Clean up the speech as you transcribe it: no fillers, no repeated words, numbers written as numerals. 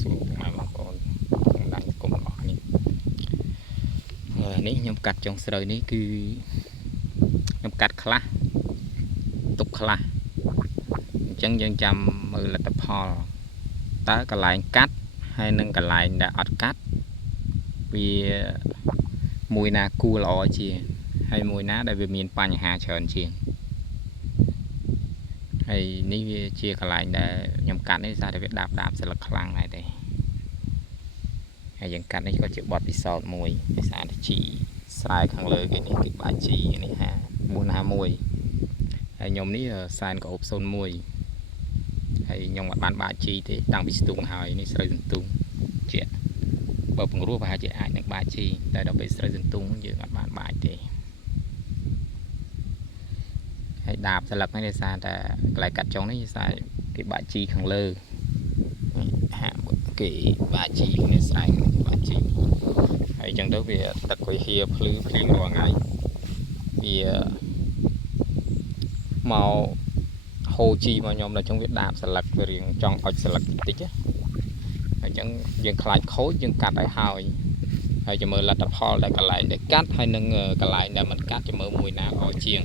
សួរពុកម៉ែបងប្អូនដាច់គុំអស់នេះនេះខ្ញុំកាត់ចុងស្រូវនេះគឺខ្ញុំកាត់ខ្លះទុកខ្លះអញ្ចឹងយើងចាំមើលលទ្ធផលតើកន្លែងកាត់ហើយនឹងកន្លែងដែលអត់កាត់វាមួយណាគួរល្អជាងហើយមួយណាដែលវាមានបញ្ហាច្រើនជាងហើយនេះវាជាកន្លែងដែលខ្ញុំកាត់នេះសារតែវាដាប់ស្លឹកខ្លាំងដែរទេហើយយើងកាត់នេះក៏ជាបទពិសោធន៍មួយភាសាតែជីស្រែខាងលើគេនេះគឺបាជីនេះ51ហើយខ្ញុំនេះសែនកោប01ហើយខ្ញុំអត់បានបាជីទេតាំងពីស្ទុងហើយនេះស្រូវសន្ទុងជាបើពង្រោះប្រហែលជាអាចនឹងបាជីតែដល់ពេលស្រូវសន្ទុងយើងអត់បានបាចទេហើយដាបស្លឹកនេះដោយសារតែកន្លែងកាត់ចុងនេះសារគេបាជីខាងលើហាក់គេបាជីនេះស្រែកបាជីហើយអញ្ចឹងទៅវាទឹកវាហៀភ្លឺភ្លៀងរាល់ថ្ងៃវាមកហូរជីមកខ្ញុំដល់អញ្ចឹងវាដាបស្លឹកវារៀងចង់អុចស្លឹកបន្តិចអញ្ចឹងយើងខ្លាចខូចយើងកាត់ឲ្យហើយจะមើលលទ្ធផលដែលកន្លែងដែលកាត់ហើយនឹងកន្លែងដែលមិនកាត់จะមើលមួយណាល្អជាង